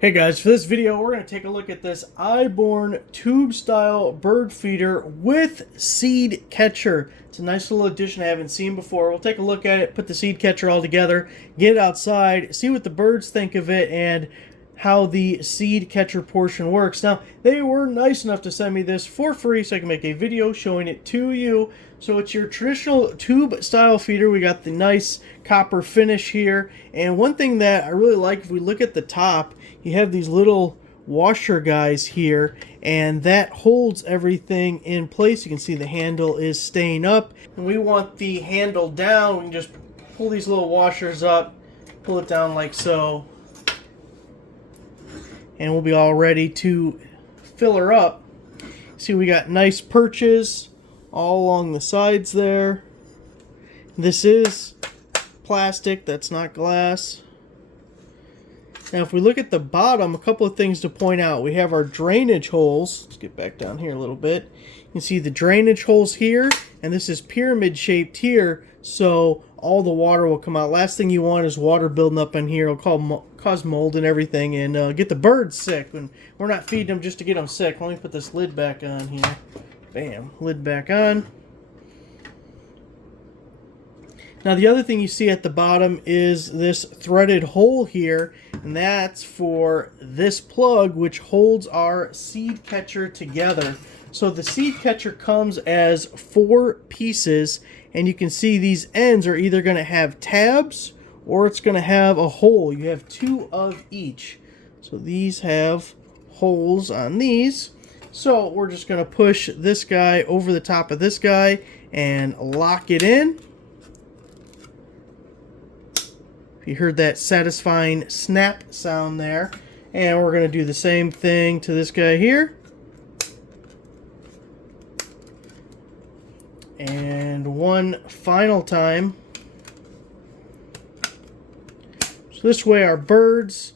Hey guys, for this video we're going to take a look at this iBorn tube style bird feeder with seed catcher. It's a nice little addition I haven't seen before. We'll take a look at it, put the seed catcher all together, get it outside, see what the birds think of it and how the seed catcher portion works. Now, they were nice enough to send me this for free so I can make a video showing it to you. So it's your traditional tube style feeder. We got the nice copper finish here. And one thing that I really like, if we look at the top, you have these little washer guys here, and that holds everything in place. You can see the handle is staying up. And we want the handle down. We can just pull these little washers up, pull it down like so, and we'll be all ready to fill her up. See, we got nice perches all along the sides there. This is plastic, that's not glass. Now if we look at the bottom, a couple of things to point out. We have our drainage holes. Let's get back down here a little bit. You can see the drainage holes here, and this is pyramid shaped here, so all the water will come out. Last thing you want is water building up in here. It'll cause mold and everything, and get the birds sick. And we're not feeding them just to get them sick. Let me put this lid back on here. Bam, lid back on. Now the other thing you see at the bottom is this threaded hole here, and that's for this plug which holds our seed catcher together. So the seed catcher comes as 4 pieces, and you can see these ends are either going to have tabs or it's going to have a hole. You have 2 of each. So these have holes on these. So we're just going to push this guy over the top of this guy and lock it in. You heard that satisfying snap sound there. And we're going to do the same thing to this guy here. And one final time. So this way our birds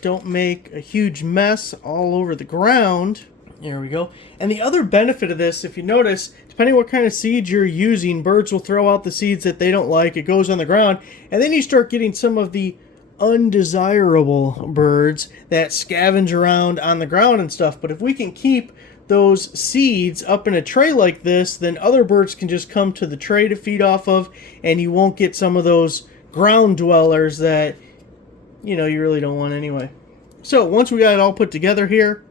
don't make a huge mess all over the ground. There we go. And the other benefit of this, if you notice, depending on what kind of seeds you're using, birds will throw out the seeds that they don't like. It goes on the ground. And then you start getting some of the undesirable birds that scavenge around on the ground and stuff. But if we can keep those seeds up in a tray like this, then other birds can just come to the tray to feed off of, and you won't get some of those ground dwellers that, you really don't want anyway. So once we got it all put together here,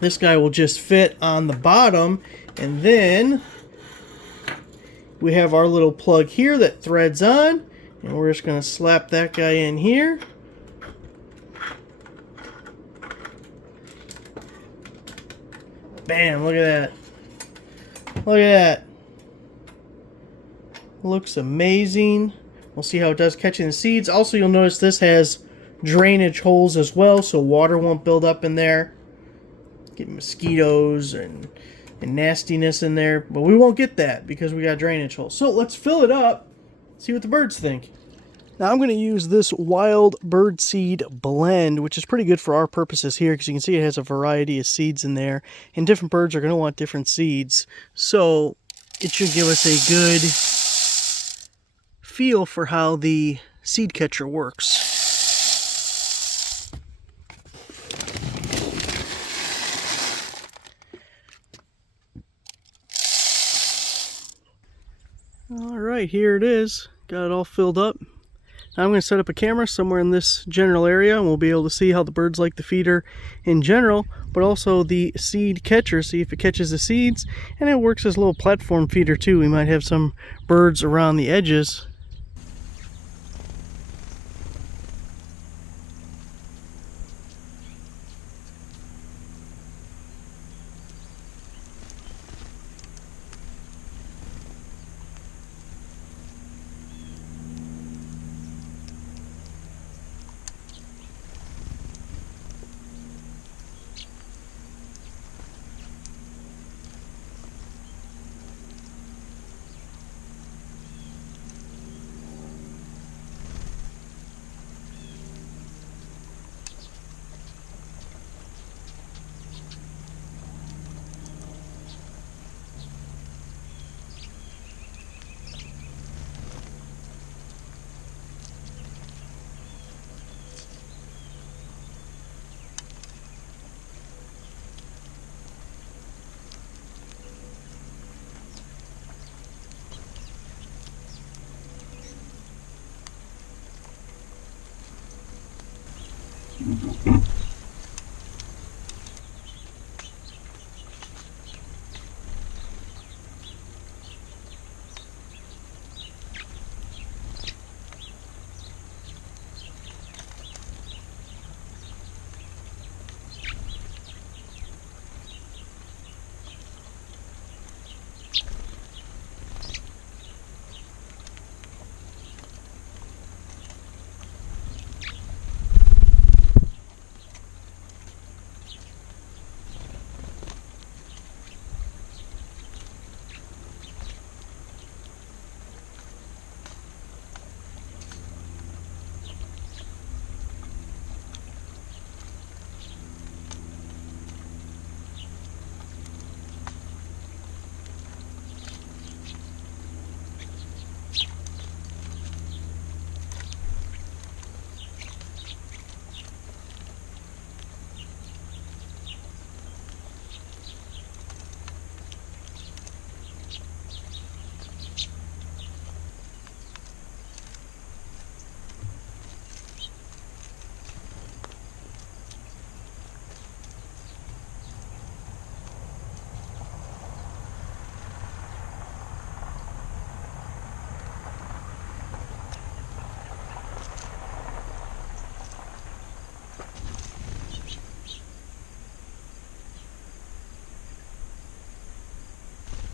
this guy will just fit on the bottom, and then we have our little plug here that threads on, and we're just going to slap that guy in here. Bam, look at that. Look at that. Looks amazing. We'll see how it does catching the seeds. Also, you'll notice this has drainage holes as well, so water won't build up in there. Get mosquitoes and nastiness in there, but we won't get that because we got drainage holes. So let's fill it up, see what the birds think. Now I'm going to use this wild bird seed blend, which is pretty good for our purposes here because you can see it has a variety of seeds in there, and different birds are going to want different seeds. So it should give us a good feel for how the seed catcher works. Alright, here it is. Got it all filled up. Now I'm going to set up a camera somewhere in this general area, and we'll be able to see how the birds like the feeder in general, but also the seed catcher, see if it catches the seeds, and it works as a little platform feeder too. We might have some birds around the edges.